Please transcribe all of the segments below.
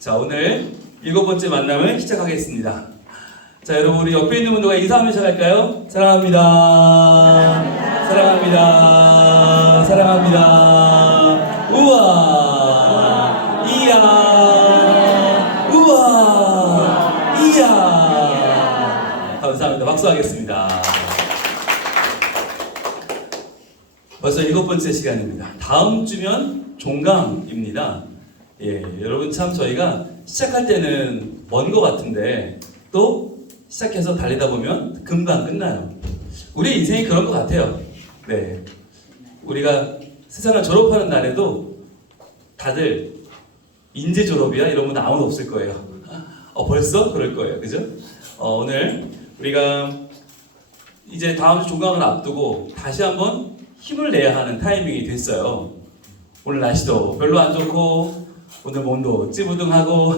자, 오늘 7번째 만남을 시작하겠습니다. 자, 여러분, 우리 옆에 있는 분들과 인사하면 시작할까요? 사랑합니다. 사랑합니다. 사랑합니다. 우와. 이야. 우와. 이야. 감사합니다. 박수하겠습니다. 벌써 7번째 시간입니다. 다음 주면 종강입니다. 예, 여러분 참 저희가 시작할 때는 먼 것 같은데 또 시작해서 달리다 보면 금방 끝나요. 우리 인생이 그런 것 같아요. 네, 우리가 세상을 졸업하는 날에도 다들 인재 졸업이야 이런 분 아무도 없을 거예요. 벌써 그럴 거예요, 그죠? 오늘 우리가 이제 다음 주 종강을 앞두고 다시 한번 힘을 내야 하는 타이밍이 됐어요. 오늘 날씨도 별로 안 좋고 오늘 몸도 찌부둥하고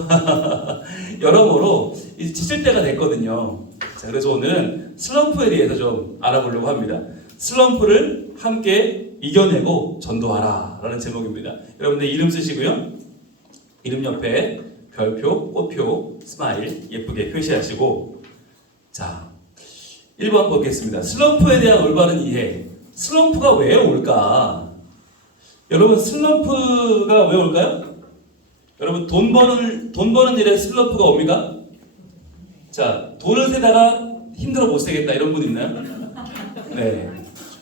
여러모로 이제 지칠 때가 됐거든요. 자, 그래서 오늘은 슬럼프에 대해서 좀 알아보려고 합니다. 슬럼프를 함께 이겨내고 전도하라 라는 제목입니다. 여러분들 이름 쓰시고요. 이름 옆에 별표, 꽃표, 스마일 예쁘게 표시하시고, 자, 1번 보겠습니다. 슬럼프에 대한 올바른 이해. 슬럼프가 왜 올까? 여러분, 슬럼프가 왜 올까요? 여러분, 돈 버는 일에 슬럼프가 옵니까? 자, 돈을 세다가 힘들어 못 세겠다 이런 분 있나요? 네,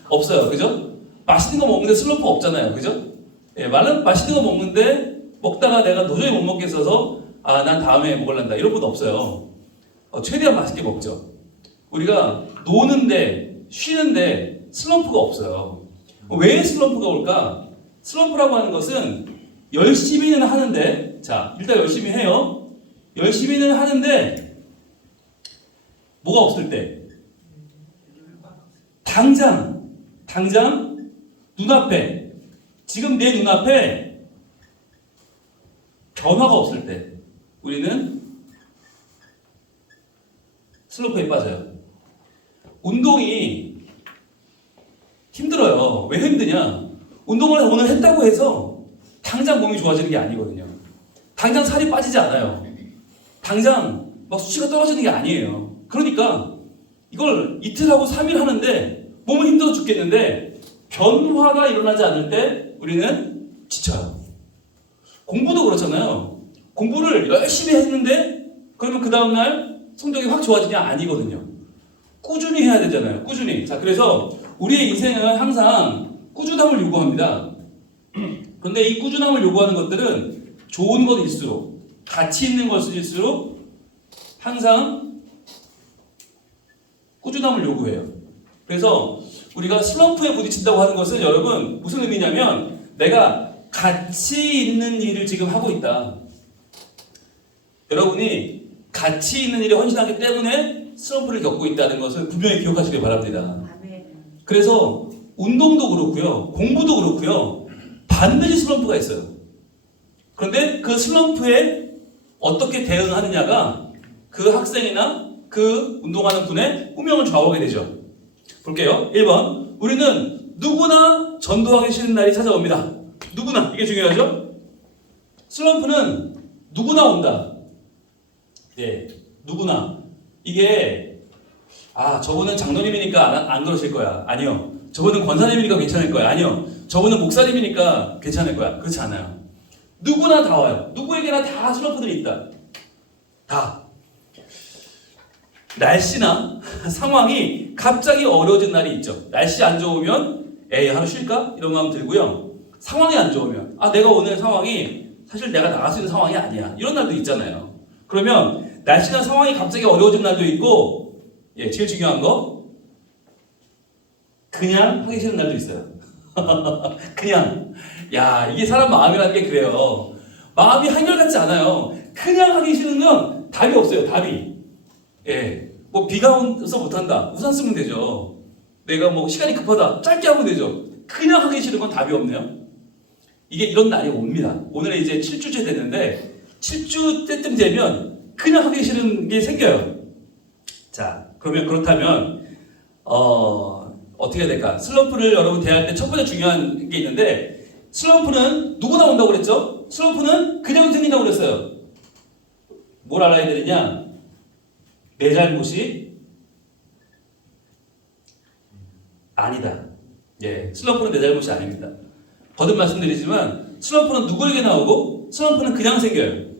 없어요, 그죠? 맛있는 거 먹는데 슬럼프 없잖아요, 그죠? 예, 맛있는 거 먹는데 먹다가 내가 도저히 못 먹겠어서 난 다음에 먹을란다 이런 분 없어요. 최대한 맛있게 먹죠. 우리가 노는데 쉬는데 슬럼프가 없어요. 왜 슬럼프가 올까? 슬럼프라고 하는 것은 열심히는 하는데, 자, 일단 열심히 해요. 열심히는 하는데 뭐가 없을 때, 당장 눈앞에, 지금 내 눈앞에 변화가 없을 때 우리는 슬럼프에 빠져요. 운동이 힘들어요. 왜 힘드냐? 운동을 오늘 했다고 해서 당장 몸이 좋아지는 게 아니거든요. 당장 살이 빠지지 않아요. 당장 막 수치가 떨어지는 게 아니에요. 그러니까 이걸 이틀하고 3일 하는데 몸은 힘들어 죽겠는데 변화가 일어나지 않을 때 우리는 지쳐요. 공부도 그렇잖아요. 공부를 열심히 했는데 그러면 그 다음날 성적이 확 좋아지냐? 아니거든요. 꾸준히 해야 되잖아요. 꾸준히. 자, 그래서 우리의 인생은 항상 꾸준함을 요구합니다. 그런데 이 꾸준함을 요구하는 것들은 좋은 것일수록, 가치 있는 것일수록 항상 꾸준함을 요구해요. 그래서 우리가 슬럼프에 부딪힌다고 하는 것은 여러분 무슨 의미냐면 내가 가치 있는 일을 지금 하고 있다. 여러분이 가치 있는 일에 헌신하기 때문에 슬럼프를 겪고 있다는 것을 분명히 기억하시길 바랍니다. 그래서 운동도 그렇고요, 공부도 그렇고요, 반드시 슬럼프가 있어요. 그런데 그 슬럼프에 어떻게 대응하느냐가 그 학생이나 그 운동하는 분의 운명을 좌우하게 되죠. 볼게요. 1번, 우리는 누구나 전도하기 싫은 날이 찾아옵니다. 누구나, 이게 중요하죠? 슬럼프는 누구나 온다. 예, 누구나. 이게 저분은 장로님이니까 안 그러실 거야. 아니요. 저분은 권사님이니까 괜찮을 거야. 아니요. 저분은 목사님이니까 괜찮을 거야. 그렇지 않아요. 누구나 다 와요. 누구에게나 다 슬럼프들이 있다. 다. 날씨나 상황이 갑자기 어려워진 날이 있죠. 날씨 안 좋으면 에이 하루 쉴까? 이런 마음 들고요. 상황이 안 좋으면 내가 오늘 상황이 사실 내가 나갈 수 있는 상황이 아니야. 이런 날도 있잖아요. 그러면 날씨나 상황이 갑자기 어려워진 날도 있고, 예, 제일 중요한 거 그냥 하기 싫은 날도 있어요. 그냥. 야, 이게 사람 마음이라는 게 그래요. 마음이 한결같지 않아요. 그냥 하기 싫은 건 답이 없어요. 답이. 예. 뭐 비가 와서 못한다. 우산 쓰면 되죠. 내가 뭐 시간이 급하다. 짧게 하면 되죠. 그냥 하기 싫은 건 답이 없네요. 이게 이런 날이 옵니다. 오늘 이제 7주째 됐는데 7주 때쯤 되면 그냥 하기 싫은 게 생겨요. 자, 그러면 그렇다면 어떻게 해야 될까? 슬럼프를 여러분 대할 때 첫 번째 중요한 게 있는데, 슬럼프는 누구나 온다고 그랬죠? 슬럼프는 그냥 생긴다고 그랬어요. 뭘 알아야 되느냐? 내 잘못이 아니다. 예, 슬럼프는 내 잘못이 아닙니다. 거듭 말씀드리지만 슬럼프는 누구에게 나오고 슬럼프는 그냥 생겨요.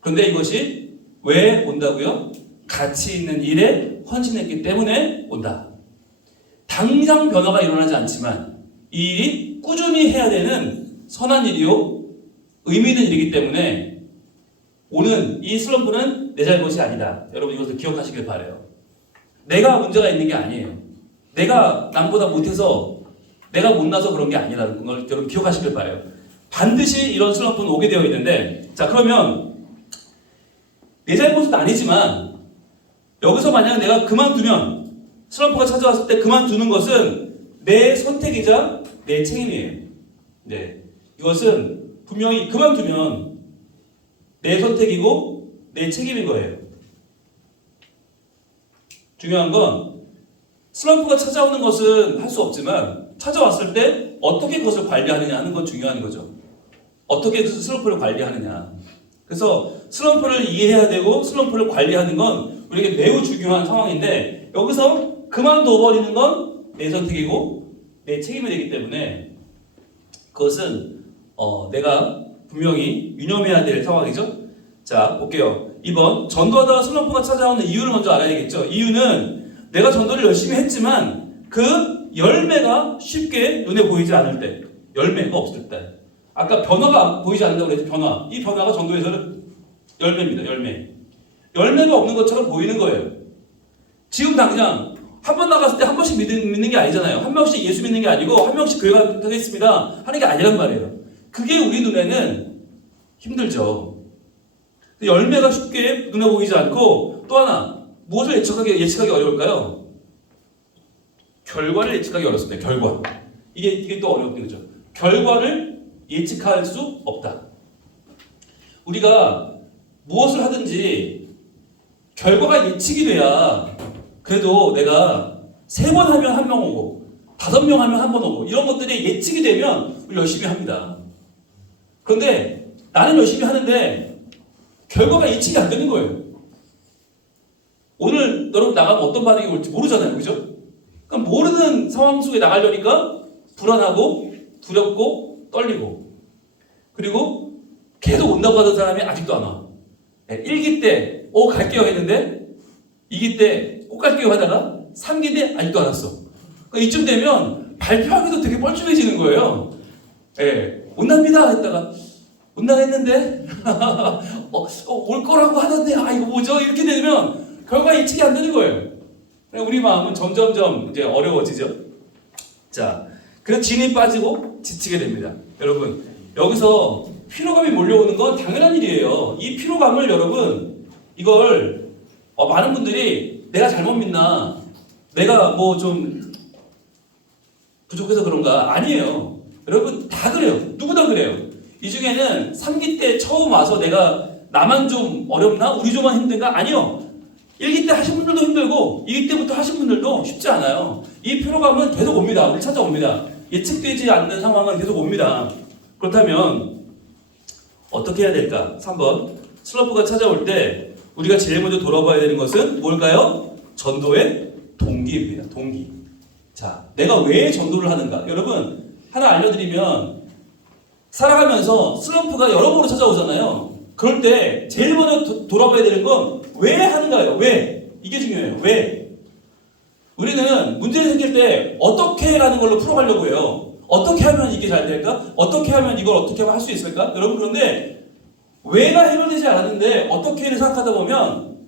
그런데 이것이 왜 온다고요? 가치 있는 일에 헌신했기 때문에 온다. 당장 변화가 일어나지 않지만 이 일이 꾸준히 해야 되는 선한 일이요 의미 있는 일이기 때문에 오는 이 슬럼프는 내 잘못이 아니다. 여러분 이것을 기억하시길 바라요. 내가 문제가 있는 게 아니에요. 내가 남보다 못해서 내가 못나서 그런 게 아니라는 걸 여러분 기억하시길 바라요. 반드시 이런 슬럼프는 오게 되어 있는데 자 그러면 내 잘못은 아니지만 여기서 만약 내가 그만두면 슬럼프가 찾아왔을 때 그만두는 것은 내 선택이자 내 책임이에요. 네, 이것은 분명히 그만두면 내 선택이고 내 책임인 거예요. 중요한 건 슬럼프가 찾아오는 것은 할 수 없지만 찾아왔을 때 어떻게 그것을 관리하느냐 하는 건 중요한 거죠. 어떻게 슬럼프를 관리하느냐. 그래서 슬럼프를 이해해야 되고 슬럼프를 관리하는 건 우리에게 매우 중요한 상황인데 여기서 그만둬버리는 건 내 선택이고 내 책임이 되기 때문에 그것은 내가 분명히 유념해야 될 상황이죠. 자 볼게요. 2번 전도하다가 슬럼프가 찾아오는 이유를 먼저 알아야겠죠. 이유는 내가 전도를 열심히 했지만 그 열매가 쉽게 눈에 보이지 않을 때, 열매가 없을 때. 아까 변화가 보이지 않는다고 그랬죠. 변화. 이 변화가 전도에서는 열매입니다. 열매. 열매가 없는 것처럼 보이는 거예요. 지금 당장 한 번 나갔을 때 한 번씩 믿는 게 아니잖아요. 한 명씩 예수 믿는 게 아니고 한 명씩 교회 가겠습니다 하는 게 아니란 말이에요. 그게 우리 눈에는 힘들죠. 열매가 쉽게 눈에 보이지 않고 또 하나 무엇을 예측하기 어려울까요? 결과를 예측하기 어렵습니다. 결과. 이게 또 어려운 거죠. 결과를 예측할 수 없다. 우리가 무엇을 하든지 결과가 예측이 돼야 그래도 내가 3번 하면 1명 오고 5명 하면 1번 오고 이런 것들이 예측이 되면 우리 열심히 합니다. 그런데 나는 열심히 하는데 결과가 예측이 안 되는 거예요. 오늘 여러분 나가면 어떤 반응이 올지 모르잖아요. 그죠? 그럼 모르는 상황 속에 나가려니까 불안하고 두렵고 떨리고 그리고 계속 온다고 하던 사람이 아직도 안 와. 1기 때 갈게요 했는데 2기 때 꼭 갈게요 하다가 3기 때 아직도 안 왔어. 그러니까 이쯤 되면 발표하기도 되게 뻘쭘해지는 거예요. 온답니다 했다가 온다 했는데 올 거라고 하던데 이거 뭐죠? 이렇게 되면 결과 예측이 안 되는 거예요. 우리 마음은 점점점 이제 어려워지죠. 자, 그래서 진이 빠지고 지치게 됩니다. 여러분 여기서 피로감이 몰려오는 건 당연한 일이에요. 이 피로감을 여러분 이걸 많은 분들이 내가 잘못 믿나 내가 뭐 좀 부족해서 그런가 아니에요. 여러분 다 그래요. 누구나 그래요. 이 중에는 3기 때 처음 와서 내가 나만 좀 어렵나? 우리 조만 힘든가? 아니요. 1기 때 하신 분들도 힘들고 2기 때부터 하신 분들도 쉽지 않아요. 이 피로감은 계속 옵니다. 우리 찾아옵니다. 예측되지 않는 상황은 계속 옵니다. 그렇다면 어떻게 해야 될까? 3번 슬럼프가 찾아올 때 우리가 제일 먼저 돌아봐야 되는 것은 뭘까요? 전도의 동기입니다. 동기. 자, 내가 왜 전도를 하는가? 여러분 하나 알려드리면 살아가면서 슬럼프가 여러모로 찾아오잖아요. 그럴 때 제일 먼저 돌아봐야 되는 건 왜 하는가요? 왜? 이게 중요해요. 왜? 우리는 문제 생길 때 어떻게 라는 걸로 풀어가려고 해요. 어떻게 하면 이게 잘 될까? 어떻게 하면 이걸 어떻게 하면 할 수 있을까? 여러분 그런데 왜가 해결되지 않았는데 어떻게를 생각하다 보면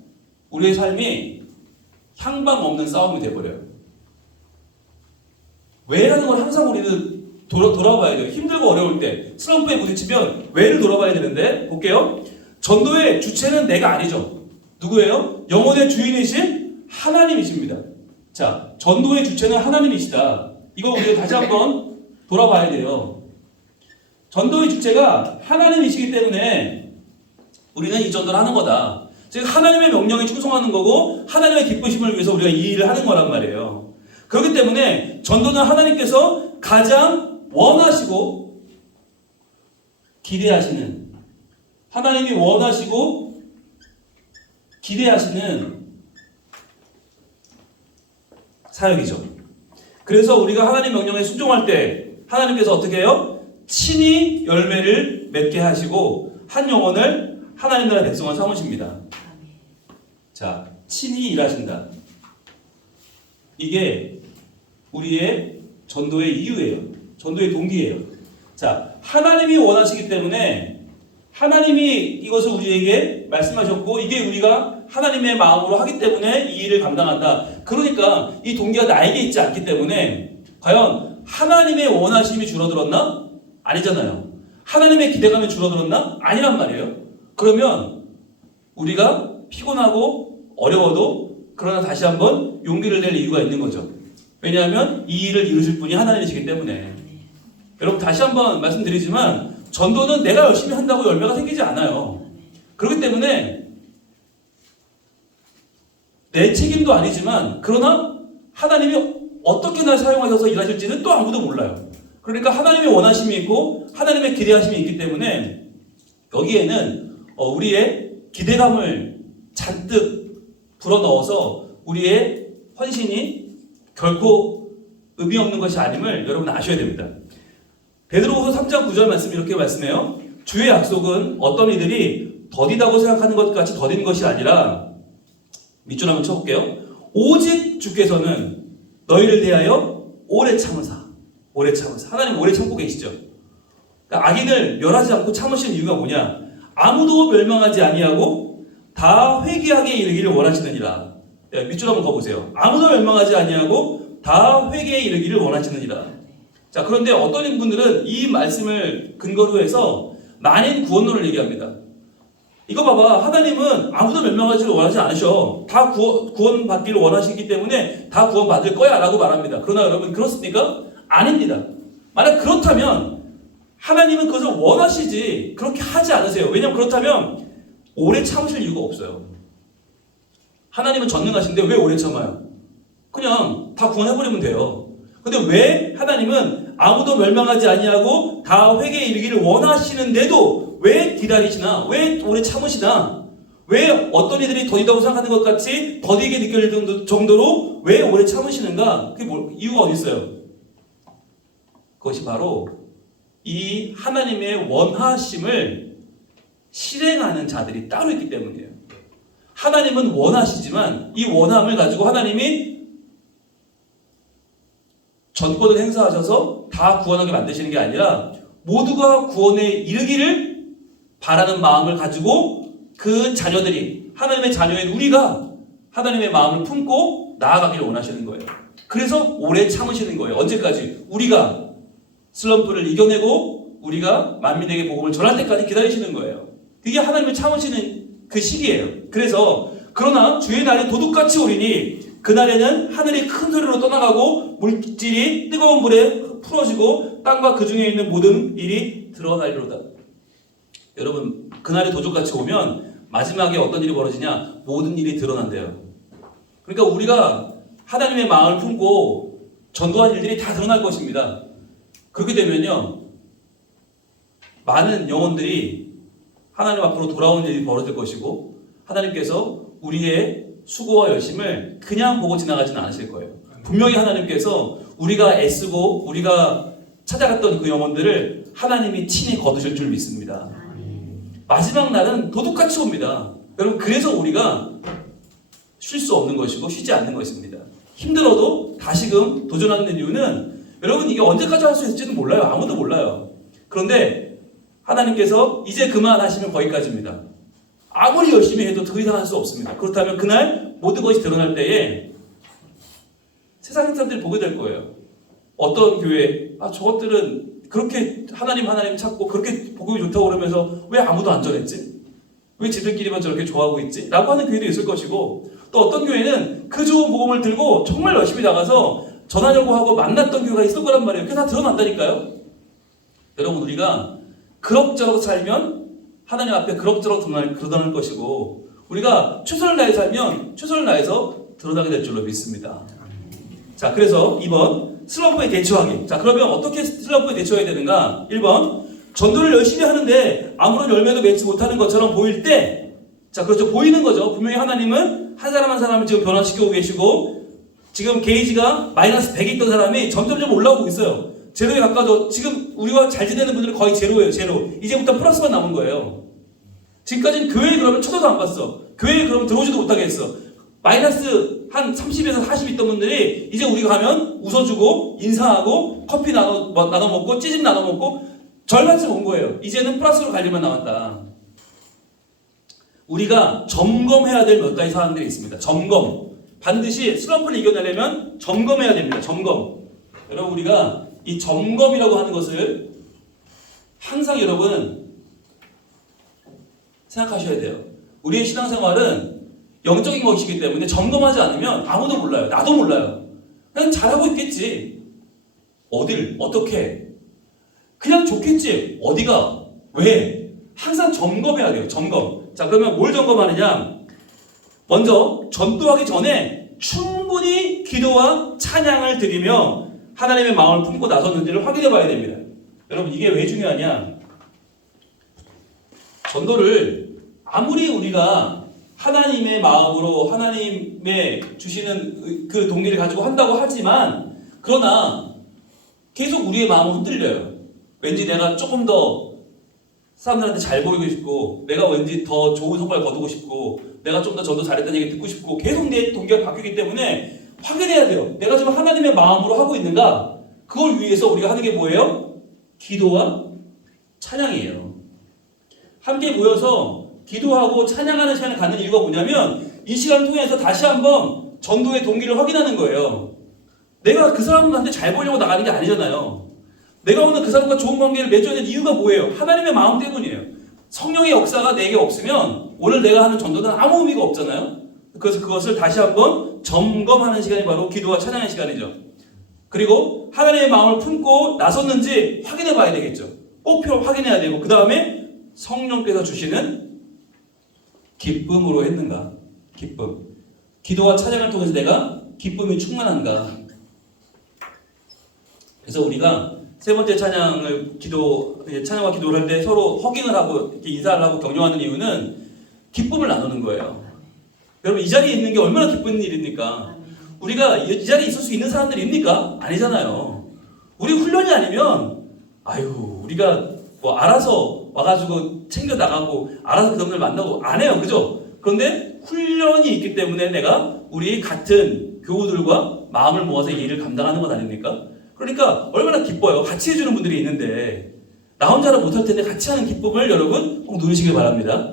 우리의 삶이 향방 없는 싸움이 돼버려요. 왜라는 걸 항상 우리는 돌아봐야 돼요. 힘들고 어려울 때 슬럼프에 부딪히면 왜를 돌아봐야 되는데 볼게요. 전도의 주체는 내가 아니죠. 누구예요? 영혼의 주인이신 하나님이십니다. 자, 전도의 주체는 하나님이시다. 이거 우리가 다시 한번 돌아봐야 돼요. 전도의 주체가 하나님이시기 때문에 우리는 이 전도를 하는 거다. 즉 하나님의 명령에 충성하는 거고 하나님의 기쁘심을 위해서 우리가 이 일을 하는 거란 말이에요. 그렇기 때문에 전도는 하나님께서 가장 원하시고 기대하시는 하나님이 원하시고 기대하시는 사역이죠. 그래서 우리가 하나님 명령에 순종할 때 하나님께서 어떻게 해요? 친히 열매를 맺게 하시고 한 영혼을 하나님 나라 백성을 삼으십니다. 자, 친히 일하신다. 이게 우리의 전도의 이유예요. 전도의 동기예요. 자, 하나님이 원하시기 때문에 하나님이 이것을 우리에게 말씀하셨고 이게 우리가 하나님의 마음으로 하기 때문에 이 일을 감당한다. 그러니까 이 동기가 나에게 있지 않기 때문에 과연 하나님의 원하심이 줄어들었나? 아니잖아요. 하나님의 기대감이 줄어들었나? 아니란 말이에요. 그러면 우리가 피곤하고 어려워도 그러나 다시 한번 용기를 낼 이유가 있는 거죠. 왜냐하면 이 일을 이루실 분이 하나님이시기 때문에. 여러분 다시 한번 말씀드리지만 전도는 내가 열심히 한다고 열매가 생기지 않아요. 그렇기 때문에 내 책임도 아니지만 그러나 하나님이 어떻게 날 사용하셔서 일하실지는 또 아무도 몰라요. 그러니까 하나님의 원하심이 있고 하나님의 기대하심이 있기 때문에 여기에는 우리의 기대감을 잔뜩 불어넣어서 우리의 헌신이 결코 의미 없는 것이 아님을 여러분 아셔야 됩니다. 베드로후서 3장 9절 말씀 이렇게 말씀해요. 주의 약속은 어떤 이들이 더디다고 생각하는 것 같이 더딘 것이 아니라 밑줄 한번 쳐볼게요. 오직 주께서는 너희를 대하여 오래 참으사. 하나님 오래 참고 계시죠. 그러니까 악인을 멸하지 않고 참으시는 이유가 뭐냐? 아무도 멸망하지 아니하고 다 회개하게 이르기를 원하시느니라. 밑줄 한번 가보세요. 아무도 멸망하지 아니하고 다 회개에 이르기를 원하시느니라. 자, 그런데 어떤 분들은 이 말씀을 근거로 해서 만인 구원론을 얘기합니다. 이거 봐봐. 하나님은 아무도 멸망하지를 원하지 않으셔. 다 구원받기를 원하시기 때문에 다 구원받을 거야 라고 말합니다. 그러나 여러분 그렇습니까? 아닙니다. 만약 그렇다면 하나님은 그것을 원하시지 그렇게 하지 않으세요. 왜냐하면 그렇다면 오래 참으실 이유가 없어요. 하나님은 전능하신데 왜 오래 참아요? 그냥 다 구원해버리면 돼요. 근데 왜 하나님은 아무도 멸망하지 아니하고 다 회개에 이르기를 원하시는데도 왜 기다리시나? 왜 오래 참으시나? 왜 어떤 이들이 더디다고 생각하는 것 같이 더디게 느껴질 정도로 왜 오래 참으시는가? 그게 이유가 어디 있어요? 그것이 바로 이 하나님의 원하심을 실행하는 자들이 따로 있기 때문이에요. 하나님은 원하시지만 이 원함을 가지고 하나님이 전권을 행사하셔서 다 구원하게 만드시는 게 아니라 모두가 구원에 이르기를 바라는 마음을 가지고 그 자녀들이 하나님의 자녀인 우리가 하나님의 마음을 품고 나아가기를 원하시는 거예요. 그래서 오래 참으시는 거예요. 언제까지? 우리가 슬럼프를 이겨내고 우리가 만민에게 복음을 전할 때까지 기다리시는 거예요. 그게 하나님을 참으시는 그 시기예요. 그래서 그러나 주의 날이 도둑같이 오리니 그날에는 하늘이 큰 소리로 떠나가고 물질이 뜨거운 물에 풀어지고 땅과 그 중에 있는 모든 일이 드러나리로다. 여러분 그날이 도둑같이 오면 마지막에 어떤 일이 벌어지냐? 모든 일이 드러난대요. 그러니까 우리가 하나님의 마음을 품고 전도한 일들이 다 드러날 것입니다. 그렇게 되면요 많은 영혼들이 하나님 앞으로 돌아오는 일이 벌어질 것이고 하나님께서 우리의 수고와 열심을 그냥 보고 지나가지는 않으실 거예요. 분명히 하나님께서 우리가 애쓰고 우리가 찾아갔던 그 영혼들을 하나님이 친히 거두실 줄 믿습니다. 마지막 날은 도둑같이 옵니다. 여러분 그래서 우리가 쉴 수 없는 것이고 쉬지 않는 것입니다. 힘들어도 다시금 도전하는 이유는 여러분 이게 언제까지 할 수 있을지는 몰라요. 아무도 몰라요. 그런데 하나님께서 이제 그만하시면 거기까지입니다. 아무리 열심히 해도 더 이상 할 수 없습니다. 그렇다면 그날 모든 것이 드러날 때에 세상 사람들이 보게 될 거예요. 어떤 교회, 저것들은 그렇게 하나님 찾고 그렇게 복음이 좋다고 그러면서 왜 아무도 안 전했지? 왜 지들끼리만 저렇게 좋아하고 있지? 라고 하는 교회도 있을 것이고 또 어떤 교회는 그 좋은 복음을 들고 정말 열심히 나가서 전하려고 하고 만났던 교회가 있을 거란 말이에요. 그게 다 드러난다니까요. 여러분 우리가 그럭저럭 살면 하나님 앞에 그럭저럭 드러날 것이고 우리가 최선을 다해 살면 최선을 다해서 드러나게 될 줄로 믿습니다. 자, 그래서 2번 슬럼프에 대처하기. 자, 그러면 어떻게 슬럼프에 대처해야 되는가? 1번 전도를 열심히 하는데 아무런 열매도 맺지 못하는 것처럼 보일 때 자, 그렇죠. 보이는 거죠. 분명히 하나님은 한 사람 한 사람을 지금 변화시키고 계시고, 지금 게이지가 마이너스 100에 있던 사람이 점점점 올라오고 있어요. 제로에 가까워져. 지금 우리와 잘 지내는 분들은 거의 제로예요. 제로. 이제부터 플러스만 남은 거예요. 지금까지는 교회에 그러면 쳐다도 안 봤어. 교회에 그러면 들어오지도 못하게 했어. 마이너스 한 30에서 40 있던 분들이 이제 우리가 가면 웃어주고 인사하고 커피 나눠 먹고 찌짐 나눠 먹고 절반쯤 온 거예요. 이제는 플러스로 갈 일만 남았다. 우리가 점검해야 될 몇 가지 사항들이 있습니다. 점검. 반드시 슬럼프를 이겨내려면 점검해야 됩니다. 점검. 여러분, 우리가 이 점검이라고 하는 것을 항상 여러분 생각하셔야 돼요. 우리의 신앙생활은 영적인 것이기 때문에 점검하지 않으면 아무도 몰라요. 나도 몰라요. 그냥 잘하고 있겠지. 어딜, 어떻게. 그냥 좋겠지. 어디가, 왜. 항상 점검해야 돼요. 점검. 자, 그러면 뭘 점검하느냐. 먼저 전도하기 전에 충분히 기도와 찬양을 드리며 하나님의 마음을 품고 나섰는지를 확인해 봐야 됩니다. 여러분, 이게 왜 중요하냐. 전도를 아무리 우리가 하나님의 마음으로 하나님의 주시는 그 동기를 가지고 한다고 하지만, 그러나 계속 우리의 마음은 흔들려요. 왠지 내가 조금 더 사람들한테 잘 보이고 싶고, 내가 왠지 더 좋은 성과를 거두고 싶고, 내가 좀 더 전도 잘했다는 얘기 듣고 싶고, 계속 내 동기가 바뀌기 때문에 확인해야 돼요. 내가 지금 하나님의 마음으로 하고 있는가? 그걸 위해서 우리가 하는 게 뭐예요? 기도와 찬양이에요. 함께 모여서 기도하고 찬양하는 시간을 갖는 이유가 뭐냐면, 이 시간을 통해서 다시 한번 전도의 동기를 확인하는 거예요. 내가 그 사람한테 잘 보려고 나가는 게 아니잖아요. 내가 오늘 그 사람과 좋은 관계를 맺어야 되는 이유가 뭐예요? 하나님의 마음 때문이에요. 성령의 역사가 내게 없으면 오늘 내가 하는 전도는 아무 의미가 없잖아요. 그래서 그것을 다시 한번 점검하는 시간이 바로 기도와 찬양의 시간이죠. 그리고 하나님의 마음을 품고 나섰는지 확인해 봐야 되겠죠. 꼭 확인해야 되고, 그 다음에 성령께서 주시는 기쁨으로 했는가? 기쁨. 기도와 찬양을 통해서 내가 기쁨이 충만한가? 그래서 우리가 세 번째 찬양과 기도를 할 때 서로 허깅을 하고 이렇게 인사를 하고 격려하는 이유는 기쁨을 나누는 거예요. 여러분, 이 자리에 있는 게 얼마나 기쁜 일입니까? 우리가 이 자리에 있을 수 있는 사람들입니까? 아니잖아요. 우리 훈련이 아니면 우리가 뭐 알아서 와가지고 챙겨 나가고 알아서 그 사람들 만나고 안 해요. 그죠? 그런데 훈련이 있기 때문에 내가 우리 같은 교우들과 마음을 모아서 이 일을 감당하는 것 아닙니까? 그러니까 얼마나 기뻐요. 같이 해주는 분들이 있는데 나 혼자는 못할 텐데 같이 하는 기쁨을 여러분 꼭 누리시길 바랍니다.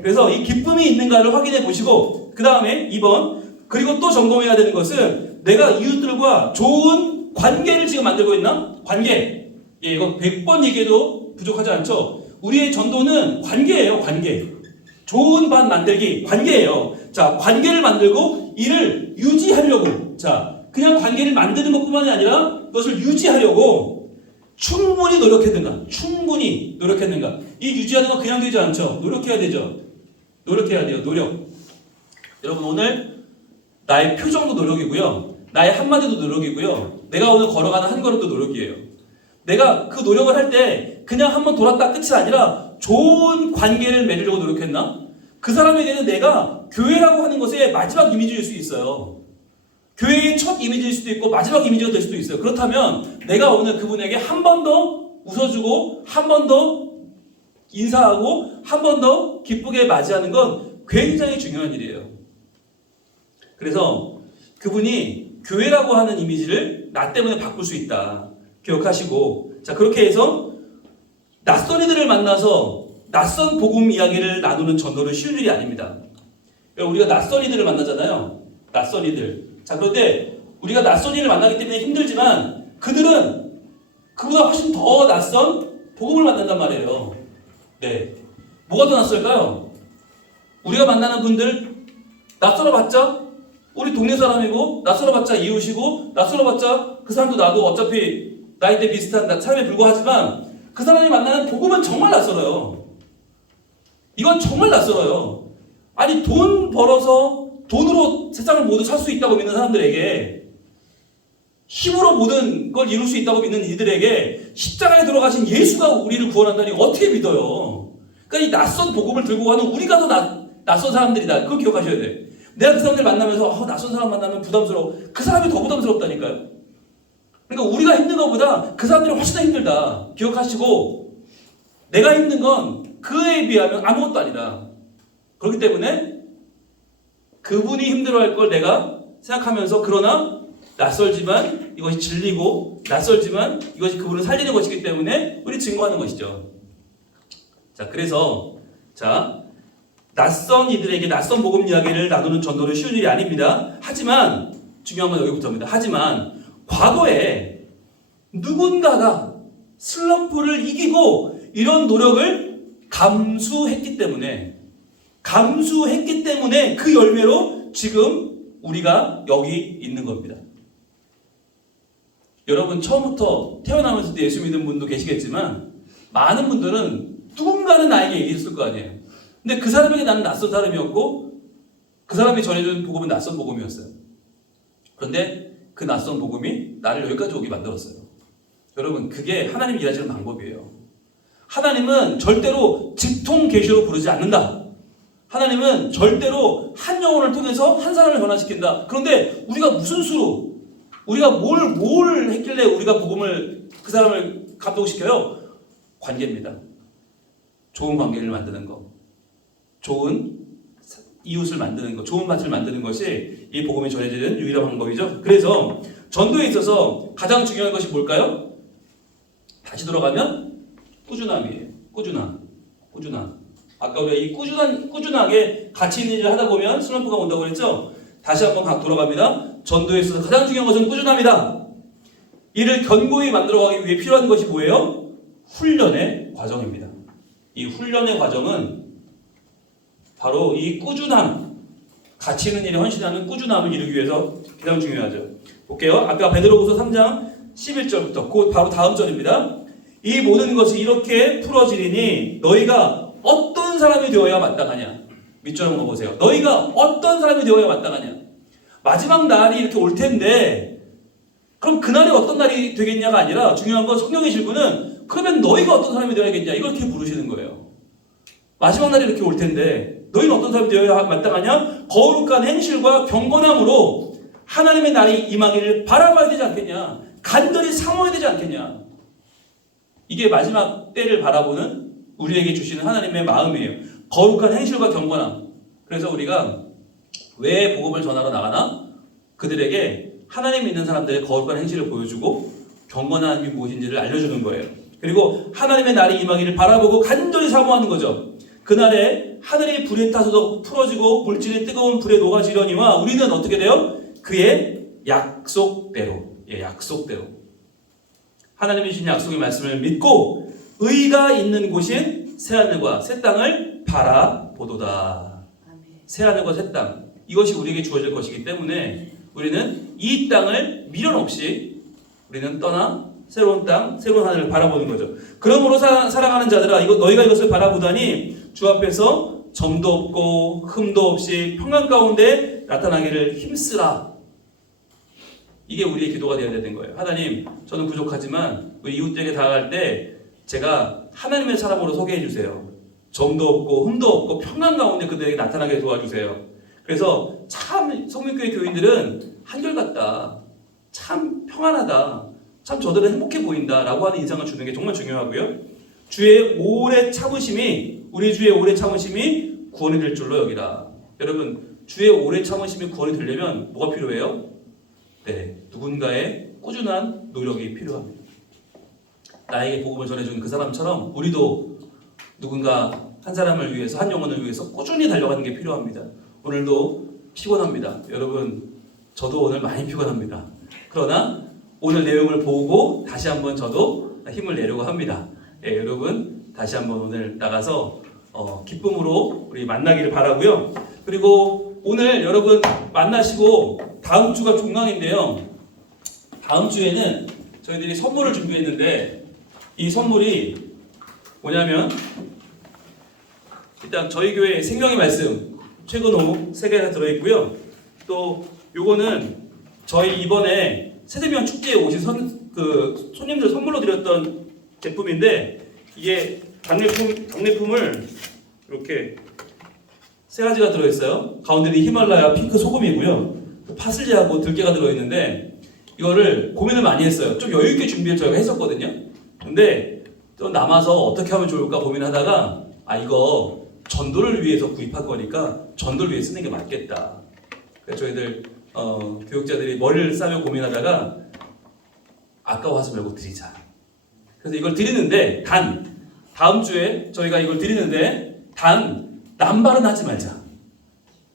그래서 이 기쁨이 있는가를 확인해 보시고, 그 다음에 2번, 그리고 또 점검해야 되는 것은 내가 이웃들과 좋은 관계를 지금 만들고 있나? 관계. 이거 100번 얘기해도 부족하지 않죠? 우리의 전도는 관계예요. 관계. 좋은 반 만들기, 관계예요. 자, 관계를 만들고 이를 유지하려고, 자, 그냥 관계를 만드는 것뿐만이 아니라 그것을 유지하려고 충분히 노력했는가? 충분히 노력했는가? 이 유지하는 건 그냥 되지 않죠? 노력해야 되죠? 노력해야 돼요. 노력. 여러분, 오늘 나의 표정도 노력이고요. 나의 한마디도 노력이고요. 내가 오늘 걸어가는 한 걸음도 노력이에요. 내가 그 노력을 할 때 그냥 한번 돌았다 끝이 아니라 좋은 관계를 맺으려고 노력했나? 그 사람에게는 내가 교회라고 하는 것의 마지막 이미지일 수 있어요. 교회의 첫 이미지일 수도 있고 마지막 이미지가 될 수도 있어요. 그렇다면 내가 오늘 그분에게 한 번 더 웃어주고 한 번 더 인사하고 한 번 더 기쁘게 맞이하는 건 굉장히 중요한 일이에요. 그래서 그분이 교회라고 하는 이미지를 나 때문에 바꿀 수 있다. 기억하시고, 자, 그렇게 해서 낯선 이들을 만나서 낯선 복음 이야기를 나누는 전도는 쉬운 일이 아닙니다. 우리가 낯선 이들을 만나잖아요. 낯선 이들. 자, 그런데 우리가 낯선 이를 만나기 때문에 힘들지만 그들은 그보다 훨씬 더 낯선 복음을 만난단 말이에요. 네. 뭐가 더 낯설까요? 우리가 만나는 분들 낯설어봤자 우리 동네 사람이고, 낯설어봤자 이웃이고, 낯설어봤자 그 사람도 나도 어차피 나이대 비슷한 삶에 불과하지만 그 사람이 만나는 복음은 정말 낯설어요. 이건 정말 낯설어요. 아니, 돈 벌어서 돈으로 세상을 모두 살 수 있다고 믿는 사람들에게, 힘으로 모든 걸 이룰 수 있다고 믿는 이들에게 십자가에 들어가신 예수가 우리를 구원한다니 어떻게 믿어요? 그러니까 이 낯선 복음을 들고 가는 우리가 더 낯선 사람들이다. 그걸 기억하셔야 돼. 내가 그 사람들 만나면서 낯선 사람 만나면 부담스러워. 그 사람이 더 부담스럽다니까요. 그러니까 우리가 힘든 것보다 그 사람들이 훨씬 더 힘들다. 기억하시고 내가 힘든 건 그에 비하면 아무것도 아니다. 그렇기 때문에 그분이 힘들어할 걸 내가 생각하면서 그러나 낯설지만 이것이 진리고 낯설지만 이것이 그분을 살리는 것이기 때문에 우리 증거하는 것이죠. 자, 그래서 자 낯선 이들에게 낯선 복음 이야기를 나누는 전도는 쉬운 일이 아닙니다. 하지만 중요한 건 여기부터입니다. 하지만 과거에 누군가가 슬럼프를 이기고 이런 노력을 감수했기 때문에 그 열매로 지금 우리가 여기 있는 겁니다. 여러분 처음부터 태어나면서도 예수 믿는 분도 계시겠지만 많은 분들은 누군가는 나에게 얘기했을 거 아니에요. 근데 그 사람에게 나는 낯선 사람이었고 그 사람이 전해준 복음은 낯선 복음이었어요. 그런데 그 낯선 복음이 나를 여기까지 오게 만들었어요. 여러분 그게 하나님 일하시는 방법이에요. 하나님은 절대로 직통 계시로 부르지 않는다. 하나님은 절대로 한 영혼을 통해서 한 사람을 변화시킨다. 그런데 우리가 무슨 수로 우리가 뭘 했길래 우리가 복음을 그 사람을 감동시켜요? 관계입니다. 좋은 관계를 만드는 거, 좋은 이웃을 만드는 거, 좋은 밭을 만드는 것이 이 복음이 전해지는 유일한 방법이죠. 그래서 전도에 있어서 가장 중요한 것이 뭘까요? 다시 돌아가면 꾸준함이에요. 꾸준함. 아까 우리가 이 꾸준하게 가치 있는 일을 하다 보면 슬럼프가 온다고 그랬죠? 다시 한번 돌아갑니다. 전도에 있어서 가장 중요한 것은 꾸준함이다. 이를 견고히 만들어가기 위해 필요한 것이 뭐예요? 훈련의 과정입니다. 이 훈련의 과정은 바로 이 꾸준함, 가치 있는 일에 헌신하는 꾸준함을 이루기 위해서 가장 중요하죠. 볼게요. 아까 베드로후서 3장 11절부터 곧 바로 다음 절입니다. 이 모든 것이 이렇게 풀어지리니 너희가 어떤 사람이 되어야 마땅하냐. 밑줄 한번 보세요. 너희가 어떤 사람이 되어야 마땅하냐. 마지막 날이 이렇게 올 텐데 그럼 그날이 어떤 날이 되겠냐가 아니라 중요한 건 성령의 질문은 그러면 너희가 어떤 사람이 되어야겠냐. 이걸 이렇게 물으시는 거예요. 마지막 날이 이렇게 올 텐데 너희는 어떤 사람이 되어야 마땅하냐? 거룩한 행실과 경건함으로 하나님의 날이 임하기를 바라봐야 되지 않겠냐? 간절히 사모해야 되지 않겠냐? 이게 마지막 때를 바라보는 우리에게 주시는 하나님의 마음이에요. 거룩한 행실과 경건함. 그래서 우리가 왜 복음을 전하러 나가나? 그들에게 하나님 믿는 사람들의 거룩한 행실을 보여주고 경건함이 무엇인지를 알려주는 거예요. 그리고 하나님의 날이 임하기를 바라보고 간절히 사모하는 거죠. 그날에 하늘이 불에 타서 풀어지고 물질이 뜨거운 불에 녹아지려니와 우리는 어떻게 돼요? 그의 약속대로. 약속대로. 하나님이 주신 약속의 말씀을 믿고 의가 있는 곳인 새하늘과 새 땅을 바라보도다. 새하늘과 새 땅. 이것이 우리에게 주어질 것이기 때문에 우리는 이 땅을 미련 없이 우리는 떠나 새로운 땅, 새로운 하늘을 바라보는 거죠. 그러므로 살아가는 자들아, 너희가 이것을 바라보다니 주 앞에서 점도 없고 흠도 없이 평안 가운데 나타나기를 힘쓰라. 이게 우리의 기도가 되어야 되는 거예요. 하나님, 저는 부족하지만 우리 이웃들에게 다가갈 때 제가 하나님의 사람으로 소개해 주세요. 점도 없고 흠도 없고 평안 가운데 그들에게 나타나게 도와주세요. 그래서 참 성민교회 교인들은 한결같다. 참 평안하다. 참 저들은 행복해 보인다라고 하는 인상을 주는 게 정말 중요하고요. 주의 오래 참으심이 우리 주의 오래 참으심이 구원이 될 줄로 여기라. 여러분 주의 오래 참으심이 구원이 되려면 뭐가 필요해요? 네, 누군가의 꾸준한 노력이 필요합니다. 나에게 복음을 전해준 그 사람처럼 우리도 누군가 한 사람을 위해서 한 영혼을 위해서 꾸준히 달려가는 게 필요합니다. 오늘도 피곤합니다. 여러분 저도 오늘 많이 피곤합니다. 그러나 오늘 내용을 보고 다시 한번 저도 힘을 내려고 합니다. 여러분 다시 한번 오늘 나가서 기쁨으로 우리 만나기를 바라고요. 그리고 오늘 여러분 만나시고 다음 주가 종강인데요. 다음 주에는 저희들이 선물을 준비했는데 이 선물이 뭐냐면 일단 저희 교회 생명의 말씀 최근호 3개가 들어있고요. 또 요거는 저희 이번에 세대명 축제에 오신 손님들 선물로 드렸던 제품인데 이게 답례품을 이렇게 세 가지가 들어있어요. 가운데는 히말라야 핑크 소금이고요. 파슬리하고 들깨가 들어있는데 이거를 고민을 많이 했어요. 좀 여유 있게 준비를 저희가 했었거든요. 근데 또 남아서 어떻게 하면 좋을까 고민하다가 이거 전도를 위해서 구입한 거니까 전도를 위해 쓰는 게 맞겠다. 그래서 저희들 교육자들이 머리를 싸며 고민하다가 아까워하지 말고 드리자. 그래서 이걸 드리는데 다음 주에 저희가 이걸 드리는데 남발은 하지 말자.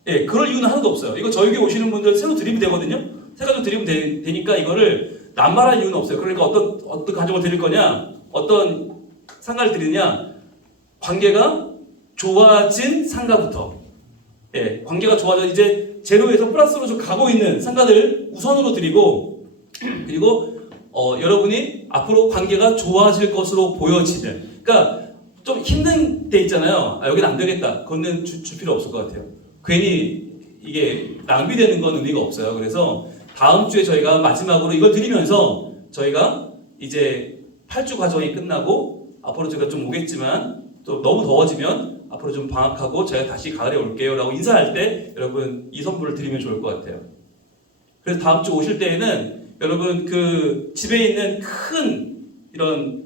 예, 그럴 이유는 하나도 없어요. 이거 저에게 오시는 분들 새로 드리면 되거든요. 세 가지 드리면 되니까 이거를 남발할 이유는 없어요. 그러니까 어떤 가정을 드릴 거냐, 어떤 상가를 드리냐, 관계가 좋아진 상가부터. 예, 관계가 좋아져 이제 제로에서 플러스로 좀 가고 있는 상가들 우선으로 드리고, 그리고 여러분이 앞으로 관계가 좋아질 것으로 보여지는. 그러니까 좀 힘든 데 있잖아요. 여기는 안 되겠다. 그거는 줄 필요 없을 것 같아요. 괜히 이게 낭비되는 건 의미가 없어요. 그래서 다음 주에 저희가 마지막으로 이걸 드리면서 저희가 이제 8주 과정이 끝나고 앞으로 제가 좀 오겠지만 또 너무 더워지면 앞으로 좀 방학하고 제가 다시 가을에 올게요 라고 인사할 때 여러분 이 선물을 드리면 좋을 것 같아요. 그래서 다음 주 오실 때에는 여러분 그 집에 있는 큰 이런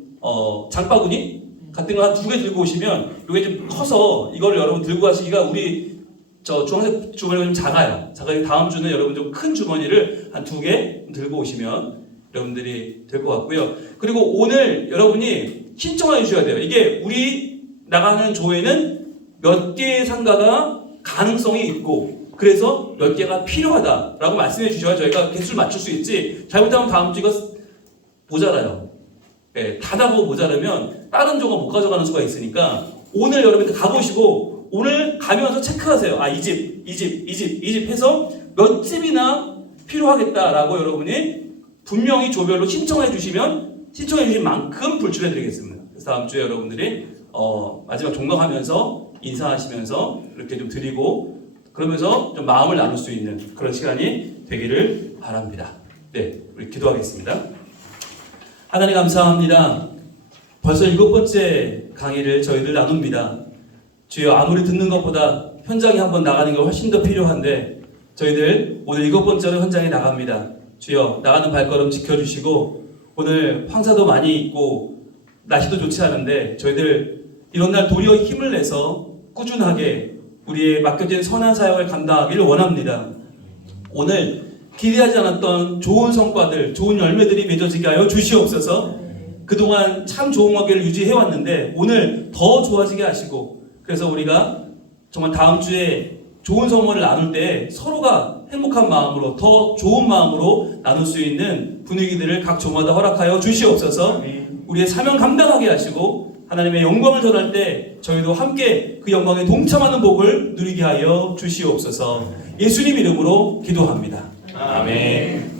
장바구니 같은 거 한 2개 들고 오시면 이게 좀 커서 이걸 여러분 들고 가시기가 우리 주황색 주머니가 좀 작아요. 다음 주는 여러분 좀 큰 주머니를 한 2개 들고 오시면 여러분들이 될 것 같고요. 그리고 오늘 여러분이 신청해 주셔야 돼요. 이게 우리 나가는 조회는 몇 개의 상가가 가능성이 있고 그래서 몇 개가 필요하다라고 말씀해 주셔야 저희가 개수를 맞출 수 있지. 잘못하면 다음 주 이거 모자라요. 예, 다 보고 모자라면 다른 조가 못 가져가는 수가 있으니까 오늘 여러분들 가보시고 오늘 가면서 체크하세요. 이 집 해서 몇 집이나 필요하겠다라고 여러분이 분명히 조별로 신청해 주신 만큼 불출해 드리겠습니다. 그래서 다음 주에 여러분들이 마지막 종강하면서 인사하시면서 이렇게 좀 드리고 그러면서 좀 마음을 나눌 수 있는 그런 시간이 되기를 바랍니다. 네, 우리 기도하겠습니다. 하나님 감사합니다. 벌써 7번째 강의를 저희들 나눕니다. 주여 아무리 듣는 것보다 현장에 한번 나가는 게 훨씬 더 필요한데 저희들 오늘 7번째로 현장에 나갑니다. 주여 나가는 발걸음 지켜주시고 오늘 황사도 많이 있고 날씨도 좋지 않은데 저희들 이런 날 도리어 힘을 내서 꾸준하게 우리의 맡겨진 선한 사역을 감당하기를 원합니다. 오늘 기대하지 않았던 좋은 성과들, 좋은 열매들이 맺어지게 하여 주시옵소서. 그동안 참 좋은 관계를 유지해왔는데 오늘 더 좋아지게 하시고 그래서 우리가 정말 다음 주에 좋은 선물을 나눌 때 서로가 행복한 마음으로 더 좋은 마음으로 나눌 수 있는 분위기들을 각 조마다 허락하여 주시옵소서. 우리의 사명 감당하게 하시고 하나님의 영광을 전할 때 저희도 함께 그 영광에 동참하는 복을 누리게 하여 주시옵소서. 예수님 이름으로 기도합니다. 아멘.